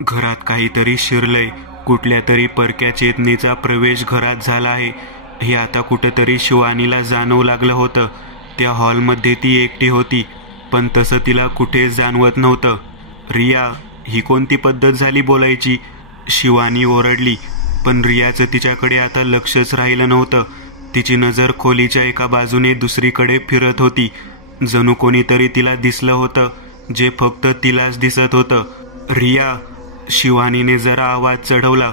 घरात काहीतरी शिरलंय, कुठल्या तरी परक्या चेतनेचा प्रवेश घरात झाला आहे हे आता कुठंतरी शिवानीला जाणवू लागलं होतं. त्या हॉलमध्ये ती एकटी होती, पण तसं तिला कुठेच जाणवत नव्हतं. रिया, ही कोणती पद्धत झाली बोलायची? शिवानी ओरडली, पण रियाचं तिच्याकडे आता लक्षच राहिलं नव्हतं. तिची नजर खोलीच्या एका बाजूने दुसरीकडे फिरत होती. जणू कोणीतरी तिला दिसलं होतं, जे फक्त तिलाच दिसत होतं. रिया, शिवानीने जरा आवाज चढवला.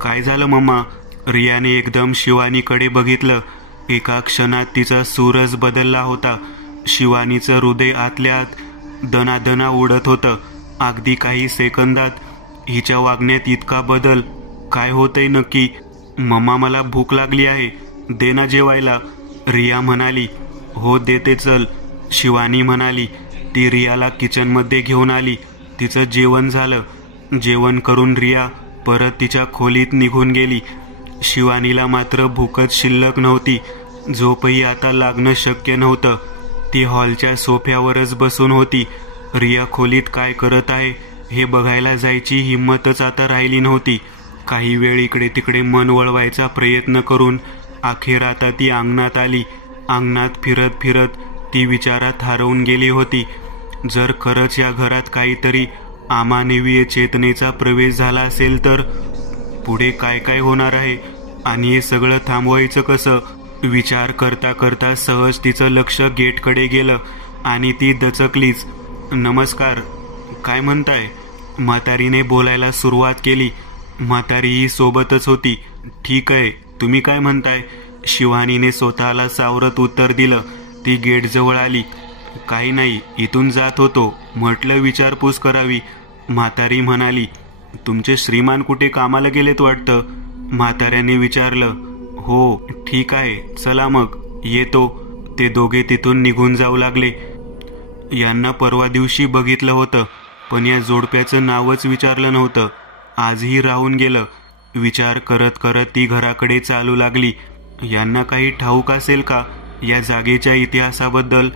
काय झालं मम्मा? रियाने एकदम शिवानीकडे बघितलं. एका क्षणात तिचा सूरच बदलला होता. शिवानीचं हृदय आतल्या आत दणादणा उडत होतं. अगदी काही सेकंदात हिच्या वागण्यात इतका बदल? काय होतंय नक्की? मम्मा, मला भूक लागली आहे, दे ना जेवायला, रिया म्हणाली. हो देते, चल, शिवानी म्हणाली. ती रियाला किचनमध्ये घेऊन आली. तिचं जेवण झालं. जेवण करून रिया परत तिच्या खोलीत निघून गेली. शिवानीला मात्र भूकच शिल्लक नव्हती. झोपही आता लागणं शक्य नव्हतं. ती हॉलच्या सोफ्यावरच बसून होती. रिया खोलीत काय करत आहे हे बघायला जायची हिंमतच आता राहिली नव्हती. काही वेळ इकडे तिकडे मन वळवायचा प्रयत्न करून अखेर आता ती अंगणात आली. अंगणात फिरत फिरत ती विचारात हरवून गेली होती. जर खरंच या घरात काहीतरी अमानवीय चेतनेचा प्रवेश झाला असेल तर पुढे काय काय होणार आहे आणि हे सगळं थांबवायचं कसं? विचार करता करता सहज तिचं लक्ष गेटकडे गेलं आणि ती दचकलीच. नमस्कार, काय म्हणताय? म्हातारीने बोलायला सुरुवात केली. म्हातारीही सोबतच होती. ठीक आहे, तुम्ही काय म्हणताय? शिवानीने स्वतःला सावरत उत्तर दिलं. ती गेटजवळ आली. काही नाही, इथून जात होतो, म्हटलं विचारपूस करावी, म्हातारी म्हणाली. तुमचे श्रीमान कुठे कामाला गेलेत वाटतं? म्हाताऱ्याने विचारलं. हो, ठीक आहे, चला मग, येतो. ते दोघे तिथून निघून जाऊ लागले. यांना परवा दिवशी बघितलं होतं, पण या जोडप्याचं नावच विचारलं नव्हतं. आजही राहून गेलं. विचार करत करत ती घराकडे चालू लागली. यांना काही ठाऊक असेल का या जागेच्या इतिहासाबद्दल?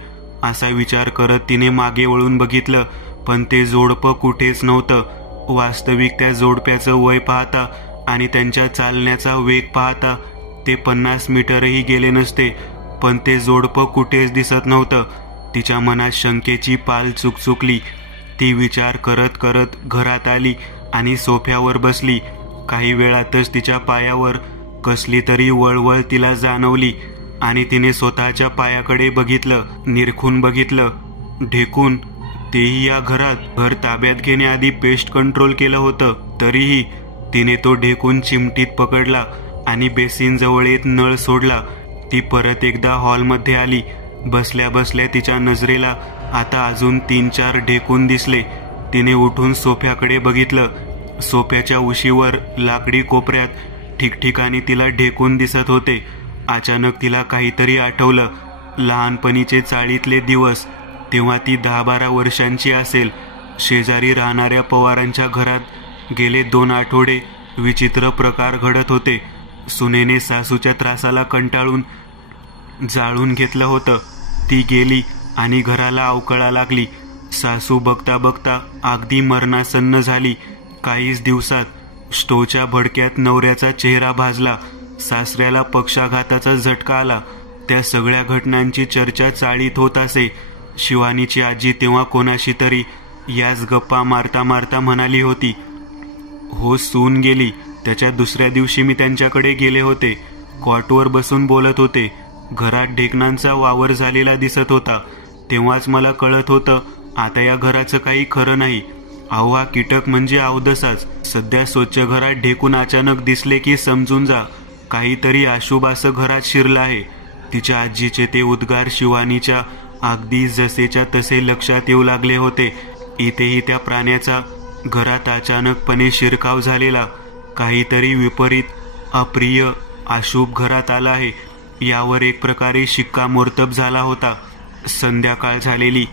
असा विचार करत तिने मागे वळून बघितलं, पण ते जोडपं कुठेच नव्हतं. वास्तविक त्या जोडप्याचं वय पाहता आणि त्यांच्या चालण्याचा वेग पाहता ते 50 मीटरही गेले नसते, पण ते जोडपं कुठेच दिसत नव्हतं. तिच्या मनात शंकेची पाल चुकचुकली. ती विचार करत करत घरात आली आणि सोफ्यावर बसली. काही वेळातच तिच्या पायावर कसली तरी वळवळ तिला जाणवली आणि तिने स्वतःच्या पायाकडे बघितलं, निरखून बघितलं. ढेकून, तेही या घरात. घर ताब्यात घेण्याआधी पेस्ट कंट्रोल केलं होतं, तरीही तिने तो ढेकून चिमटीत पकडला आणि बेसिन जवळ येत नळ सोडला. ती परत एकदा हॉलमध्ये आली. बसल्या बसल्या तिच्या नजरेला आता अजून 3-4 ढेकून दिसले. तिने उठून सोफ्याकडे बघितलं. सोफ्याच्या उशीवर लाकडी कोपऱ्यात ठिकठिकाणी तिला ढेकून दिसत होते. अचानक तिला काहीतरी आठवलं. लहानपणीचे चाळीतले दिवस. तेव्हा ती 10-12 वर्षांची असेल. शेजारी राहणाऱ्या पवारांच्या घरात गेले 2 आठवडे विचित्र प्रकार घडत होते. सुनेने सासूच्या त्रासाला कंटाळून जाळून घेतलं होतं. ती गेली आणि घराला अवकळा लागली. सासू बघता बघता अगदी मरणासन्न झाली. काहीच दिवसात स्टोच्या भडक्यात नवऱ्याचा चेहरा भाजला. सासऱ्याला पक्षाघाताचा झटका आला. त्या सगळ्या घटनांची चर्चा चाळीत होत असे. शिवानीची आजी तेव्हा कोणाशी तरी याच गप्पा मारता मारता म्हणाली होती, हो, सून गेली. त्याच्या दुसऱ्या दिवशी मी त्यांच्याकडे गेले होते. कॉटवर बसून बोलत होते. घरात ढेकणांचा वावर झालेला दिसत होता. तेव्हाच मला कळत होतं आता या घराचं काही खरं नाही. अहो, हा कीटक म्हणजे अवदसाच. सध्या स्वच्छ घरात ढेकून अचानक दिसले की समजून जा काहीतरी अशुभ असं घरात शिरलं आहे. तिच्या आजीचे ते उद्गार शिवानीच्या अगदी जसेच्या तसे लक्षात येऊ लागले होते. इथेही त्या प्राण्याचा घरात अचानकपणे शिरकाव झालेला. काहीतरी विपरीत, अप्रिय, अशुभ घरात आला आहे यावर एक प्रकारे शिक्कामोर्तब झाला होता. संध्याकाळ झालेली.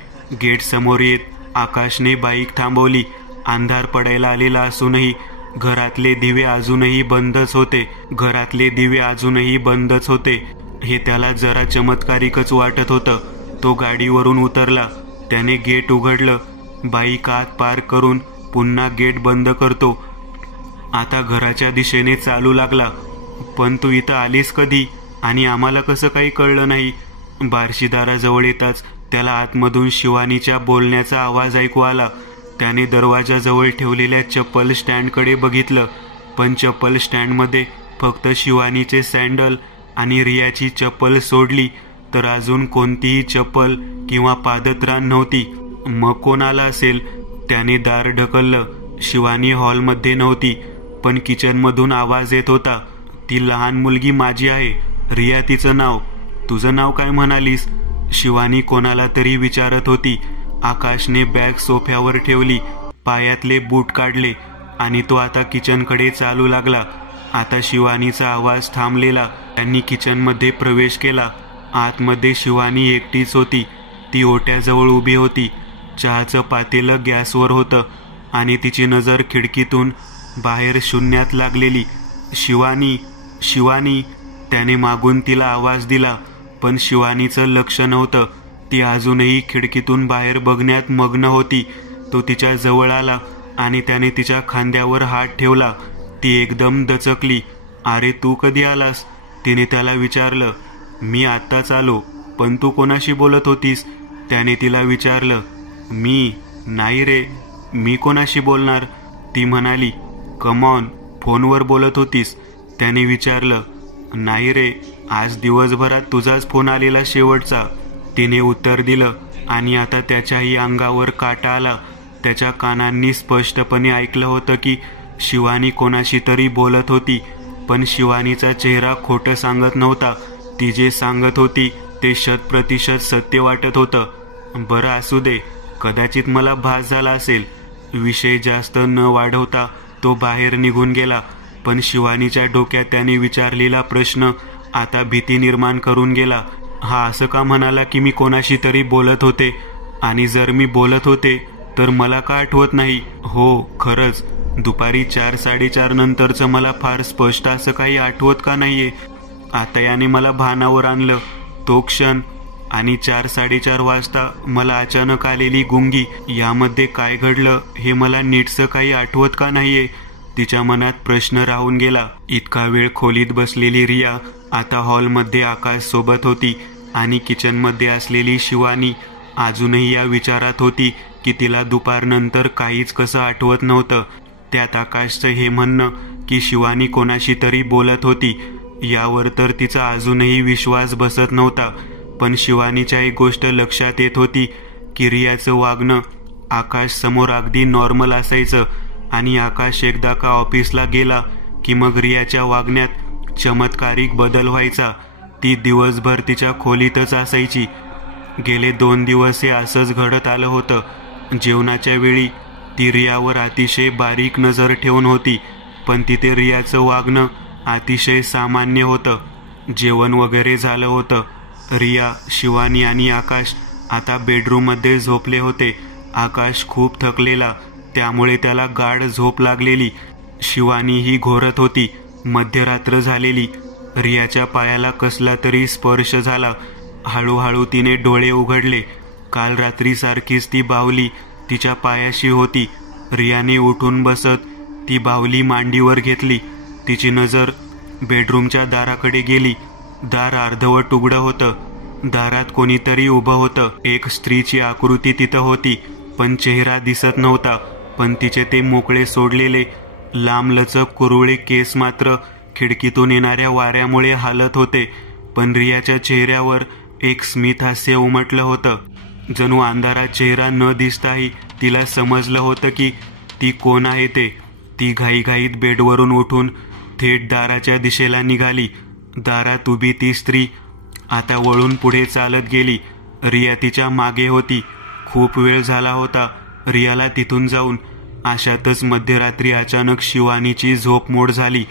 गेट समोर येत आकाशने बाईक थांबवली. अंधार पडायला आलेला असूनही घरातले दिवे अजूनही बंदच होते. हे त्याला जरा चमत्कारिकच वाटत होतं. तो गाडीवरून उतरला. त्याने गेट उघडलं. बाईक आत पार्क करून पुन्हा गेट बंद करतो. आता घराच्या दिशेने चालू लागला. पण तू इथं आलीस कधी आणि आम्हाला कसं काही कळलं नाही? बार्शीदाराजवळ येताच त्याला आतमधून शिवानीच्या बोलण्याचा आवाज ऐकू आला. त्याने दरवाजाजवळ ठेवलेल्या चप्पल स्टँडकडे बघितलं, पण चप्पल स्टँडमध्ये फक्त शिवानीचे सँडल आणि रियाची चप्पल सोडली तर अजून कोणतीही चप्पल किंवा पादत्राण नव्हती. मग कोण आला असेल? त्याने दार ढकललं. शिवानी हॉलमध्ये नव्हती, पण किचनमधून आवाज येत होता. ती लहान मुलगी माझी आहे, रिया तिचं नाव. तुझं नाव काय म्हणालीस? शिवानी कोणाला तरी विचारत होती. आकाशने बॅग सोफ्यावर ठेवली, पायातले बूट काढले आणि तो आता किचनकडे चालू लागला. आता शिवानीचा आवाज थांबलेला. त्यांनी किचनमध्ये प्रवेश केला. आतमध्ये शिवानी एकटीच होती. ती ओट्याजवळ उभी होती. चहाचं पातेलं गॅसवर होतं आणि तिची नजर खिडकीतून बाहेर शून्यात लागलेली. शिवानी, शिवानी, त्याने मागून तिला आवाज दिला, पण शिवानीचं लक्ष नव्हतं. ती अजूनही खिडकीतून बाहेर बघण्यात मग्न होती. तो तिच्या जवळ आला आणि त्याने तिच्या खांद्यावर हात ठेवला. ती एकदम दचकली. अरे तू कधी आलास? तिने त्याला विचारलं. मी आत्ताच आलो. पण तू कोणाशी बोलत होतीस? त्याने तिला विचारलं. मी नाही रे, मी कोणाशी बोलणार? ती म्हणाली. कमॉन, फोनवर बोलत होतीस? त्याने विचारलं. नाही रे, आज दिवसभरात तुझाच फोन आलेला शेवटचा, तिने उत्तर दिलं. आणि आता त्याच्याही अंगावर काटा आला. त्याच्या कानांनी स्पष्टपणे ऐकलं होतं की शिवानी कोणाशी तरी बोलत होती, पण शिवानीचा चेहरा खोटं सांगत नव्हता. ती जे सांगत होती ते 100% सत्य वाटत होतं. बरं असू दे, कदाचित मला भास झाला असेल. विषय जास्त न वाढवता तो बाहेर निघून गेला. पण शिवानीच्या डोक्यात त्याने विचारलेला प्रश्न आता भीती निर्माण करून गेला. हा असं का म्हणाला की मी कोणाशी तरी बोलत होते? आणि जर मी बोलत होते तर मला का आठवत नाही? हो, खरंच दुपारी 4-4:30 नंतरचं मला फार स्पष्ट असं काही आठवत का नाहीये? आता याने मला भानावर आणलं. तो क्षण आणि 4-4:30 वाजता मला अचानक आलेली गुंगी, यामध्ये काय घडलं हे मला नीटसं काही आठवत का नाहीये? तिच्या मनात प्रश्न राहून गेला. इतका वेळ खोलीत बसलेली रिया आता हॉलमध्ये आकाश सोबत होती आणि किचनमध्ये असलेली शिवानी अजूनही या विचारात होती की तिला दुपारनंतर काहीच कसं आठवत नव्हतं. त्यात आकाशचं हे म्हणणं की शिवानी कोणाशी तरी बोलत होती, यावर तर तिचा अजूनही विश्वास बसत नव्हता. पण शिवानीच्या एक गोष्ट लक्षात येत होती की रियाचं वागणं आकाश समोर अगदी नॉर्मल असायचं आणि आकाश एकदा का ऑफिसला गेला की मग रियाच्या वागण्यात चमत्कारिक बदल व्हायचा. ती दिवसभर तिच्या खोलीतच असायची. गेले 2 दिवस हे असंच घडत आलं होतं. जेवणाच्या वेळी ती रियावर अतिशय बारीक नजर ठेवून होती, पण तिथे रियाचं वागणं अतिशय सामान्य होतं. जेवण वगैरे झालं होतं. रिया, शिवानी आणि आकाश आता बेडरूममध्ये झोपले होते. आकाश खूप थकलेला, त्यामुळे त्याला गाढ झोप लागलेली. शिवानी ही घोरत होती. मध्यरात्र झालेली. रियाच्या पायाला कसला तरी स्पर्श झाला. हळूहळू तिने डोळे उघडले. काल रात्रीसारखीच ती बाहुली तिच्या पायाशी होती. रियाने उठून बसत ती बाहुली मांडीवर घेतली. तिची नजर बेडरूमच्या दाराकडे गेली. दार अर्धवट उघडं होतं. दारात कोणीतरी उभं होतं. एक स्त्रीची आकृती तिथं होती, पण चेहरा दिसत नव्हता. पण तिचे ते मोकळे सोडलेले लांबलचक कुरवळे केस मात्र खिडकीतून येणाऱ्या वाऱ्यामुळे हालत होते. पण रियाच्या चेहऱ्यावर एक स्मित हास्य उमटलं होतं. जणू अंधारात चेहरा न दिसताही तिला समजलं होतं की ती कोण आहे ते. ती घाईघाईत बेडवरून उठून थेट दाराच्या दिशेला निघाली. दारात उभी ती स्त्री आता वळून पुढे चालत गेली. रिया तिच्या मागे होती. खूप वेळ झाला होता रियाला तिथून जाऊन. अशातच मध्यरात्री अचानक शिवानीची झोपमोड झाली.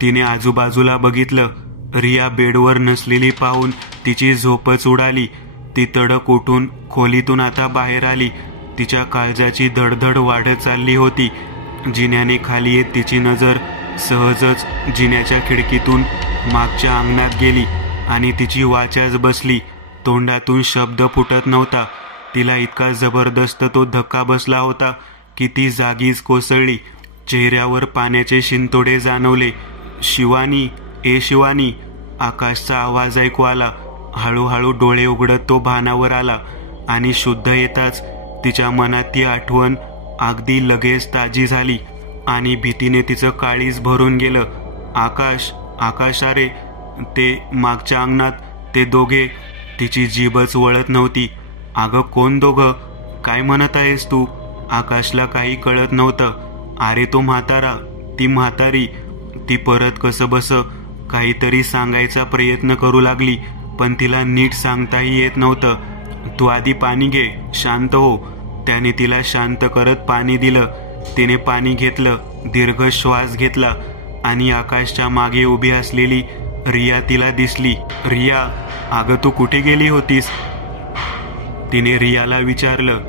तिने आजूबाजूला बघितलं. रिया बेडवर नसलेली पाहून तिची झोपच उडाली. ती तडक उठून खोलीतून आता बाहेर आली. तिच्या काळजाची धडधड वाढत चालली होती. जिन्याने खाली येत तिची नजर सहजच जिन्याच्या खिडकीतून मागच्या अंगणात गेली आणि तिची वाचाच बसली. तोंडातून शब्द फुटत नव्हता. तिला इतका जबरदस्त तो धक्का बसला होता की ती जागीच कोसळली. चेहऱ्यावर पाण्याचे शिंतोडे जाणवले. शिवानी, ए शिवानी, आकाशचा आवाज ऐकू आला. हळूहळू डोळे उघडत तो भानावर आला आणि शुद्ध येताच तिच्या मनात ती आठवण अगदी लगेच ताजी झाली आणि भीतीने तिचं काळीज भरून गेलं. आकाश, आकाश, अरे ते मागच्या अंगणात ते दोघे. तिची जीभच वळत नव्हती. अगं कोण दोघं? काय म्हणत आहेस तू? आकाशला काही कळत नव्हतं. अरे तो म्हातारा, ती म्हातारी. ती परत कसं बस काहीतरी सांगायचा प्रयत्न करू लागली, पण तिला नीट सांगताही येत नव्हतं. तू आधी पाणी घे, शांत हो. त्याने तिला शांत करत पाणी दिलं. तिने पाणी घेतलं, दीर्घ श्वास घेतला आणि आकाशच्या मागे उभी असलेली रिया तिला दिसली. रिया, अगं तू कुठे गेली होतीस? तिने रियाला विचारलं.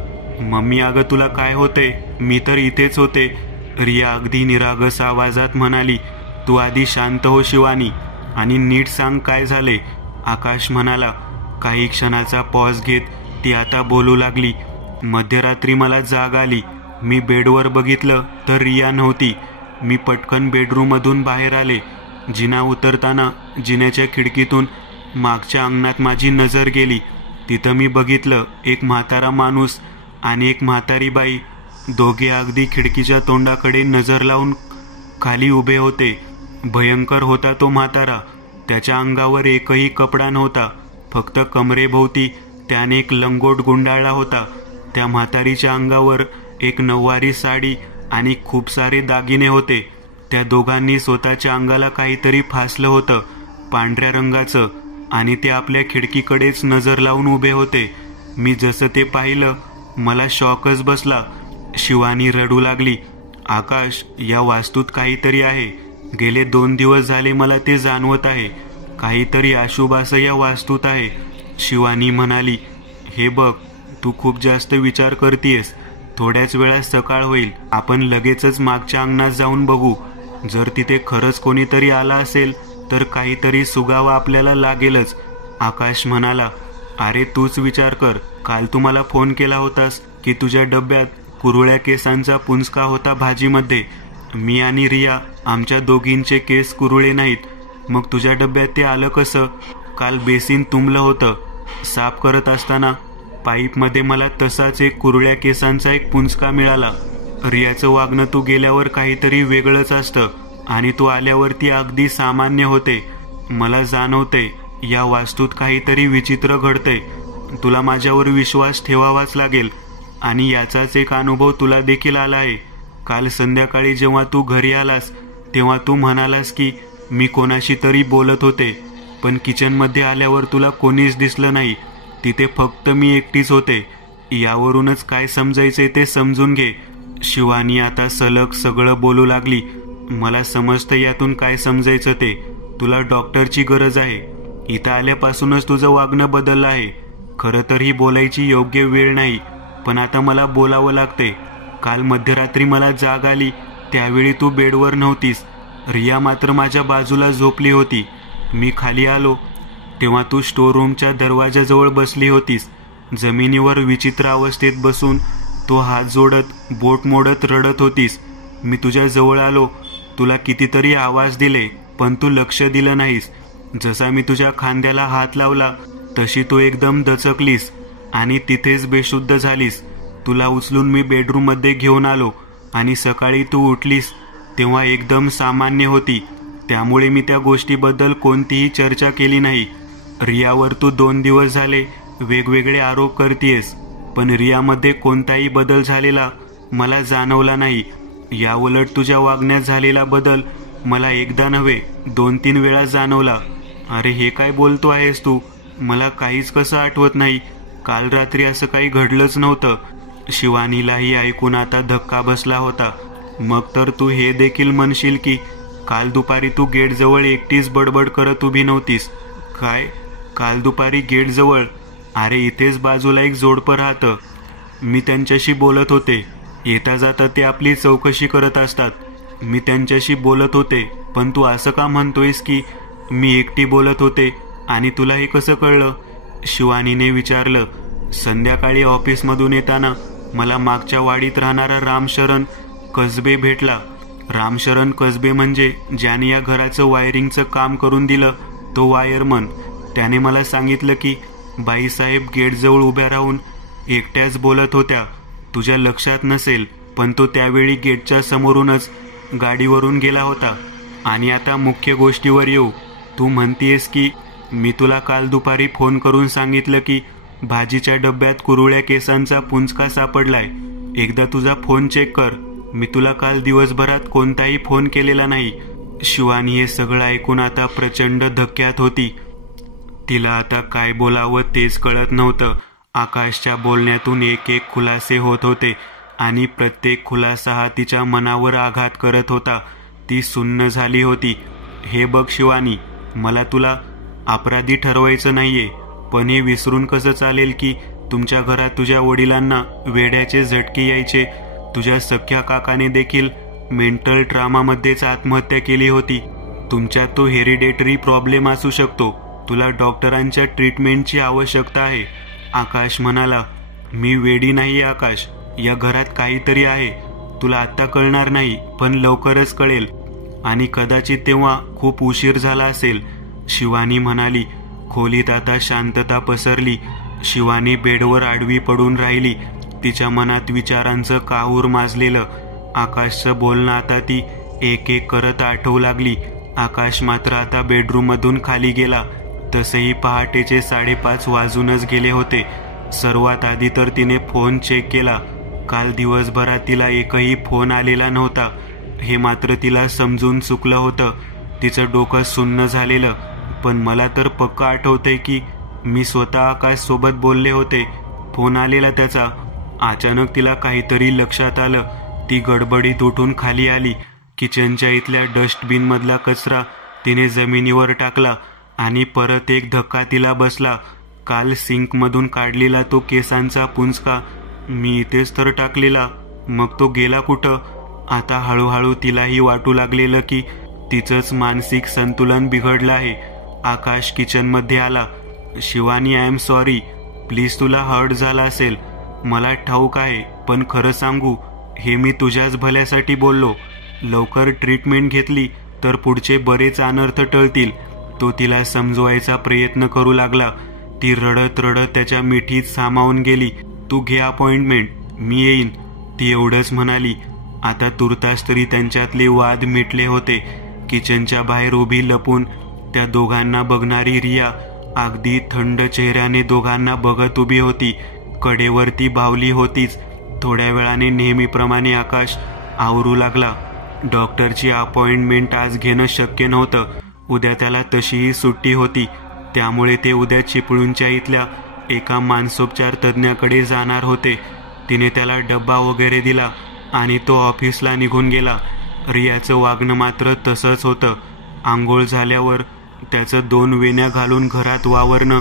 मम्मी, अगं तुला काय होते? मी तर इथेच होते. रिया अगदी निरागस आवाजात म्हणाली. तू आधी शांत हो शिवानी आणि नीट सांग काय झाले. आकाश म्हणाला. काही क्षणाचा पॉज घेत ती आता बोलू लागली. मध्यरात्री मला जाग आली. मी बेडवर बघितलं तर रिया नव्हती. मी पटकन बेडरूममधून बाहेर आले. जिना उतरताना जिन्याच्या खिडकीतून मागच्या अंगणात माझी नजर गेली. तिथं मी बघितलं एक म्हातारा माणूस आणि एक म्हातारी बाई. दोघे अगदी खिडकीच्या तोंडाकडे नजर लावून खाली उभे होते. भयंकर होता तो म्हातारा. त्याच्या अंगावर एकही कपडा नव्हता, फक्त कमरेभोवती त्याने एक लंगोट गुंडाळला होता. त्या म्हातारीच्या अंगावर एक नऊवारी साडी आणि खूप सारे दागिने होते. त्या दोघांनी स्वतःच्या अंगाला काहीतरी फासलं होतं पांढऱ्या रंगाचं आणि ते आपल्या खिडकीकडेच नजर लावून उभे होते. मी जसं ते पाहिलं मला शॉकच बसला. शिवानी रडू लागली. आकाश, या वास्तूत काहीतरी आहे. गेले 2 दिवस झाले मला ते जाणवत आहे. काहीतरी अशुभ असं या वास्तूत आहे. शिवानी म्हणाली. हे बघ, तू खूप जास्त विचार करतीयस. थोड्याच वेळात सकाळ होईल. आपण लगेचच मागच्या अंगणात जाऊन बघू. जर तिथे खरंच कोणीतरी आला असेल तर काहीतरी सुगावा आपल्याला लागेलच. आकाश म्हणाला. अरे तूच विचार कर. काल तू मला फोन केला होतास की तुझ्या डब्यात कुरळ्या केसांचा पुंजका होता भाजीमध्ये. मी आणि रिया, आमच्या दोघींचे केस कुरळे नाहीत. मग तुझ्या डब्यात ते आलं कसं? काल बेसिन तुंबलं होतं. साफ करत असताना पाईपमध्ये मला तसाच एक कुरळ्या केसांचा एक पुंजका मिळाला. रियाचं वागणं तू गेल्यावर काहीतरी वेगळंच असतं आणि तू आल्यावरती अगदी सामान्य होते. मला जाणवते या वास्तूत काहीतरी विचित्र घडतंय. तुला माझ्यावर विश्वास ठेवावाच लागेल आणि याचाच एक अनुभव तुला देखील आला आहे. काल संध्याकाळी जेव्हा तू घरी आलास तेव्हा तू म्हणालास की मी कोणाशी तरी बोलत होते, पण किचनमध्ये आल्यावर तुला कोणीच दिसलं नाही. तिथे फक्त मी एकटीच होते. यावरूनच काय समजायचे ते समजून घे. शिवानी आता सलग सगळं बोलू लागली. मला समजतं यातून काय समजायचं ते. तुला डॉक्टरची गरज आहे. इथं आल्यापासूनच तुझं वागणं बदललं आहे. खरं तर ही बोलायची योग्य वेळ नाही, पण आता मला बोलावं लागते. काल मध्यरात्री मला जाग आली त्यावेळी तू बेडवर नव्हतीस. रिया मात्र माझ्या बाजूला झोपली होती. मी खाली आलो तेव्हा तू स्टोर रूमच्या दरवाजाजवळ बसली होतीस. जमिनीवर विचित्र अवस्थेत बसून तो हात जोडत बोट मोडत रडत होतीस. मी तुझ्या जवळ आलो. तुला कितीतरी आवाज दिले पण तू लक्ष दिलं नाहीस. जसा मी तुझ्या खांद्याला हात लावला तशी तू एकदम दचकलीस आणि तिथेच बेशुद्ध झालीस. तुला उचलून मी बेडरूममध्ये घेऊन आलो आणि सकाळी तू उठलीस तेव्हा एकदम सामान्य होती. त्यामुळे मी त्या गोष्टीबद्दल कोणतीही चर्चा केली नाही. रियावर तू 2 दिवस झाले वेगवेगळे आरोप करतेयस, पण रियामध्ये कोणताही बदल झालेला मला जाणवला नाही. याउलट तुझ्या वागण्यात झालेला बदल मला एकदा नव्हे 2-3 वेळा जाणवला. अरे हे काय बोलतो आहेस तू? मला काहीच कसं आठवत नाही. काल रात्री असं काही घडलंच नव्हतं. शिवानीलाही ऐकून आता धक्का बसला होता. मग तर तू हे देखील म्हणशील की काल दुपारी तू गेटजवळ एकटीच बडबड करत उभी नव्हतीस. काय? काल दुपारी गेटजवळ? अरे इथेच बाजूला एक जोडपं राहतं. मी त्यांच्याशी बोलत होते. येता जाता ते आपली चौकशी करत असतात. मी त्यांच्याशी बोलत होते, पण तू असं का म्हणतोयस की मी एकटी बोलत होते आणि तुला हे कसं कळलं? शिवानीने विचारलं. संध्याकाळी ऑफिसमधून येताना मला मागच्या वाडीत राहणारा रामशरण कसबे भेटला. रामशरण कसबे म्हणजे ज्याने या घराचं वायरिंगचं काम करून दिलं तो वायरमन. त्याने मला सांगितलं की बाईसाहेब गेटजवळ उभ्या राहून एकट्याच बोलत होत्या. तुझ्या लक्षात नसेल, पण तो त्यावेळी गेटच्या समोरूनच गाडीवरून गेला होता. आणि आता मुख्य गोष्टीवर येऊ. तू म्हणतेस की मी तुला काल दुपारी फोन करून सांगितलं की भाजीच्या डब्यात कुरुळ्या केसांचा पुंजका सापडलाय. एकदा तुझा फोन चेक कर. मी तुला काल दिवसभरात कोणताही फोन केलेला नाही. शिवानी हे सगळं ऐकून आता प्रचंड धक्क्यात होती. तिला आता काय बोलावं तेच कळत नव्हतं. आकाशच्या बोलण्यातून एक एक खुलासे होत होते आणि प्रत्येक खुलासा हा तिच्या मनावर आघात करत होता. ती सुन्न झाली होती. हे बघ शिवानी, मला तुला अपराधी ठरवायचं नाहीये, पण हे विसरून कसं चालेल की तुमच्या घरात तुझ्या वडिलांना वेड्याचे झटके यायचे. तुझ्या सख्या काकाने देखील मेंटल ट्रामामध्येच आत्महत्या केली होती. तुमच्यात तो हेरिडेटरी प्रॉब्लेम असू शकतो. तुला डॉक्टरांच्या ट्रीटमेंटची आवश्यकता आहे. आकाश म्हणाला, मी वेडी नाहीये आकाश. या घरात काहीतरी आहे. तुला आत्ता कळणार नाही, पण लवकरच कळेल. आणि कदाचित तेव्हा खूप उशीर झाला असेल. शिवानी म्हणाली. खोलीत आता शांतता पसरली. शिवानी बेडवर आडवी पडून राहिली. तिच्या मनात विचारांचं काहूर माजलेलं. आकाशचं बोलणं आता ती एक एक करत आठवू लागली. आकाश मात्र आता बेडरूममधून खाली गेला. तसेही पहाटेचे 5:30 वाजूनच गेले होते. सर्वात आधी तर तिने फोन चेक केला. काल दिवसभरात तिला एकही फोन आलेला नव्हता. हे मात्र तिला समजून चुकलं होतं. तिचं डोकं सुन्न झालेलं. पण मला तर पक्का आठवतंय की मी स्वतः आकाश सोबत बोलले होते. फोन आलेला त्याचा. अचानक तिला काहीतरी लक्षात आलं. ती गडबडीत उठून खाली आली. किचनच्या इथल्या डस्टबिन मधला कचरा तिने जमिनीवर टाकला आणि परत एक धक्का तिला बसला. काल सिंकमधून काढलेला तो केसांचा पुंजका मी इथेच तर टाकलेला. मग तो गेला कुठं? आता हळूहळू तिलाही वाटू लागलेलं की तिचंच मानसिक संतुलन बिघडलं आहे. आकाश किचनमध्ये आला. Shivani, I am sorry. Please तुला हर्ट झाला असेल. मला ठाऊक आहे, पण खरं सांगू, हे मी तुझ्याच भल्यासाठी बोललो. लवकर ट्रीटमेंट घेतली तर पुढचे बरेच अनर्थ टळतील. तो तिला समजवायचा प्रयत्न करू लागला. ती रडत रडत त्याच्या मिठीत सामावून गेली. तू घे अपॉइंटमेंट, मी येईन, ती एवढंच म्हणाली. आता तुर्तास तरी त्यांच्यातले वाद मिटले होते. किचनच्या बाहेर उभी लपून त्या दोघांना बघणारी रिया अगदी थंड चेहऱ्याने दोघांना बघत उभी होती. कडेवरती बावली होतीच. थोड्या वेळाने नेहमीप्रमाणे आकाश आवरू लागला. डॉक्टरची अपॉइंटमेंट आज घेणं शक्य नव्हतं. उद्या त्याला तशीही सुट्टी होती. त्यामुळे ते उद्या चिपळूणच्या इथल्या एका मानसोपचार तज्ज्ञाकडे जाणार होते. तिने त्याला डब्बा वगैरे दिला आणि तो ऑफिसला निघून गेला. रियाचं वागणं मात्र तसंच होतं. आंघोळ झाल्यावर त्याचं 2 वेण्या घालून घरात वावरणं,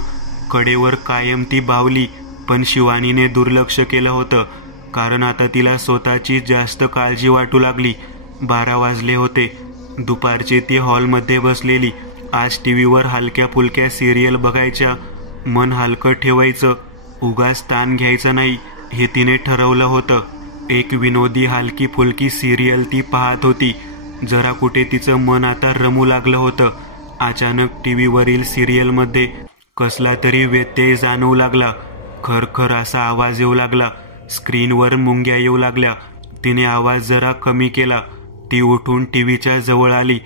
कडेवर कायम ती बावली. पण शिवानीने दुर्लक्ष केलं होतं, कारण आता तिला स्वतःची जास्त काळजी वाटू लागली. 12 वाजले होते. दुपारची ती हॉलमध्ये बसलेली. आज टीव्हीवर हलक्या फुलक्या सिरियल बघायच्या. मन हलकं ठेवायचं, उगाच ताण घ्यायचा नाही, हे तिने ठरवलं होतं. एक विनोदी हलकी फुलकी सिरियल ती पाहत होती. जरा कुठे तिचं मन आता रमू लागलं होतं. अचानक टीव्हीवरील सिरियलमध्ये कसला तरी व्यत्यय जाणवू लागला. खरखर असा आवाज येऊ लागला. स्क्रीनवर मुंग्या येऊ लागल्या. तिने आवाज जरा कमी केला. ती उठून टीव्हीच्या जवळ आली.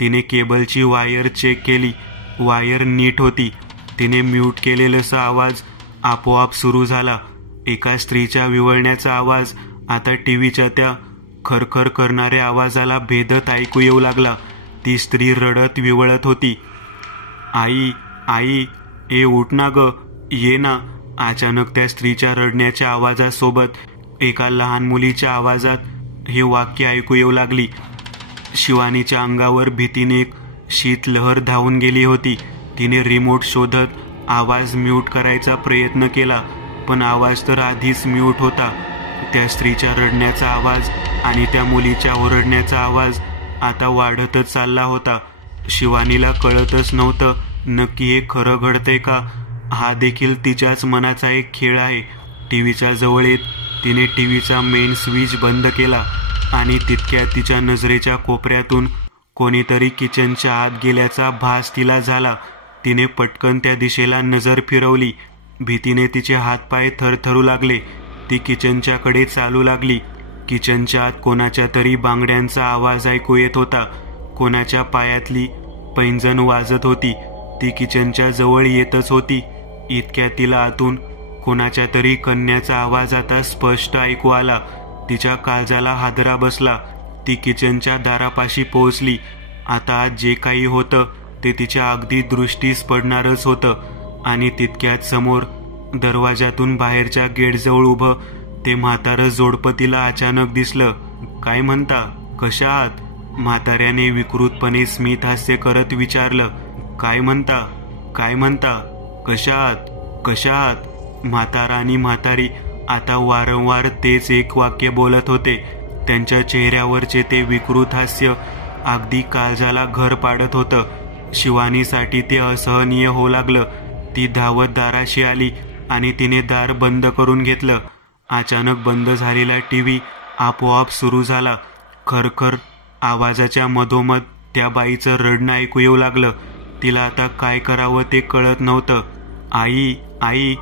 तिने केबलची वायर चेक केली. वायर नीट होती. तिने म्यूट केलेलासा आवाज आपोआप सुरू झाला. एका स्त्रीच्या विवळण्याचा आवाज आता टीव्हीच्या त्या खरखर करणाऱ्या आवाजाला भेदत ऐकू येऊ लागला. ती स्त्री रडत विवळत होती. आई, आई, ए उठ ना ग, ये ना. अचानक त्या स्त्रीच्या रडण्याच्या आवाजासोबत एका लहान मुलीच्या आवाजात हे वाक्य ऐकू येऊ लागली. शिवानीच्या अंगावर भीतीने एक शीतलहर धावून गेली होती. तिने रिमोट शोधत आवाज म्यूट करायचा प्रयत्न केला, पण आवाज तर आधीच म्यूट होता. त्या स्त्रीच्या रडण्याचा आवाज आणि त्या मुलीच्या ओरडण्याचा आवाज आता वाढतच चालला होता. शिवानीला कळतच नव्हतं नक्की हे खरं घडतंय का. हा देखील तिच्याच मनाचा एक खेळ आहे. टीव्हीच्या जवळ येत तिने टीव्हीचा मेन स्विच बंद केला आणि तितक्यात तिच्या नजरेच्या कोपऱ्यातून कोणीतरी किचनच्या आत गेल्याचा भास तिला झाला. तिने पटकन त्या दिशेला नजर फिरवली. भीतीने तिचे हातपाय थरथरू लागले. ती किचनच्या कडे चालू लागली. किचनच्या आत कोणाच्या तरी बांगड्यांचा आवाज ऐकू येत होता. कोणाच्या पायातली पैंजण वाजत होती. ती किचनच्या जवळ येतच होती. इतक्यात तिला आतून कोणाच्या तरी कन्याचा आवाज आता स्पष्ट ऐकू आला. तिच्या काळजाला हादरा बसला. ती किचनच्या दारापाशी पोहोचली. आता आज जे काही होतं ते तिच्या अगदी दृष्टीस पडणारच होतं. आणि तितक्यात समोर दरवाजातून बाहेरच्या गेटजवळ उभं ते म्हातारं जोडपं तिला अचानक दिसलं. काय म्हणता, कशा आहात? म्हाताऱ्याने विकृतपणे स्मित हास्य करत विचारलं. काय म्हणता, काय म्हणता, कशा आहात, कशा आहात? म्हातारा आणि म्हातारी आता वारंवार तेच एक वाक्य बोलत होते. त्यांच्या चेहऱ्यावरचे ते विकृत हास्य अगदी काळजाला घर पाडत होतं. शिवानीसाठी ते असहनीय होऊ लागलं. ती धावत दाराशी आली आणि तिने दार बंद करून घेतलं. अचानक बंद झालेला टीव्ही आपोआप सुरू झाला. खरखर आवाजाच्या मधोमध त्या बाईचं रडणं ऐकू येऊ लागलं. तिला आता काय करावं ते कळत नव्हतं. आई, आई,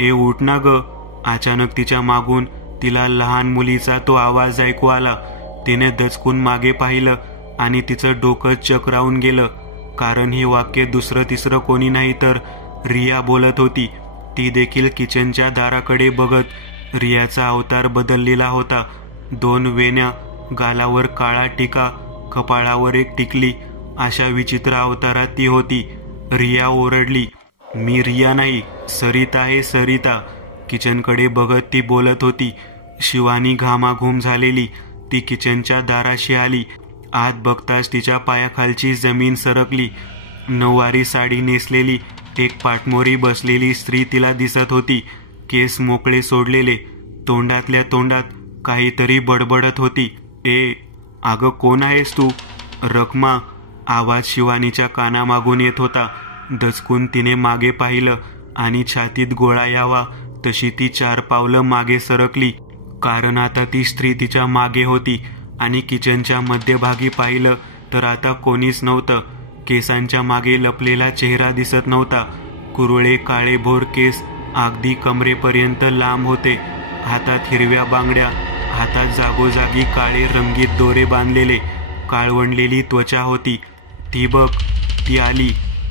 ए उठ ना ग. अचानक तिच्या मागून तिला लहान मुलीचा तो आवाज ऐकू आला. तिने दचकून मागे पाहिलं आणि तिचं डोकं चक्रावून गेलं. कारण हे वाक्य दुसरं तिसरं कोणी नाही तर रिया बोलत होती. ती देखील किचनच्या दाराकडे बघत. रियाचा अवतार बदललेला होता. 2 वेण्या, गालावर काळा टिका, कपाळावर एक टिकली, अशा विचित्र अवतारात ती होती. रिया ओरडली, मी रिया नाही, सरिता आहे, सरिता. किचनकडे बघत ती बोलत होती. शिवानी घामाघूम झालेली ती किचनच्या दाराशी आली. आत बघताच तिच्या पायाखालची जमीन सरकली. नऊवारी साडी नेसलेली एक पाठमोरी बसलेली स्त्री तिला दिसत होती. केस मोकळे सोडलेले, तोंडातल्या तोंडात काहीतरी बडबडत होती. ए, अगं कोण आहेस तू? रखमा, आवाज शिवानीच्या कानामागून येत होता. दचकून तिने मागे पाहिलं आणि छातीत गोळा यावा तशी ती 4 पावलं मागे सरकली. कारण आता ती स्त्री तिच्या मागे होती आणि किचनच्या मध्यभागी पाहिलं तर आता कोणीच नव्हतं. केसांच्या मागे लपलेला चेहरा दिसत नव्हता. कुरळे काळेभोर केस अगदी कमरेपर्यंत लांब होते. हातात हिरव्या बांगड्या, हातात जागोजागी काळे रंगीत दोरे बांधलेले. काळवंडलेली त्वचा होती. ती बघ, ती आली,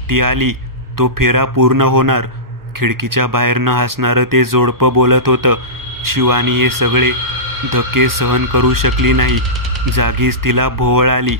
ती आली. तो फेरा पूर्ण होणार. खिडकीच्या बाहेरनं हसणारं ते जोडपं बोलत होतं. शिवानी हे सगळे धक्के सहन करू शकली नाही. जागीच तिला भोवळ आली.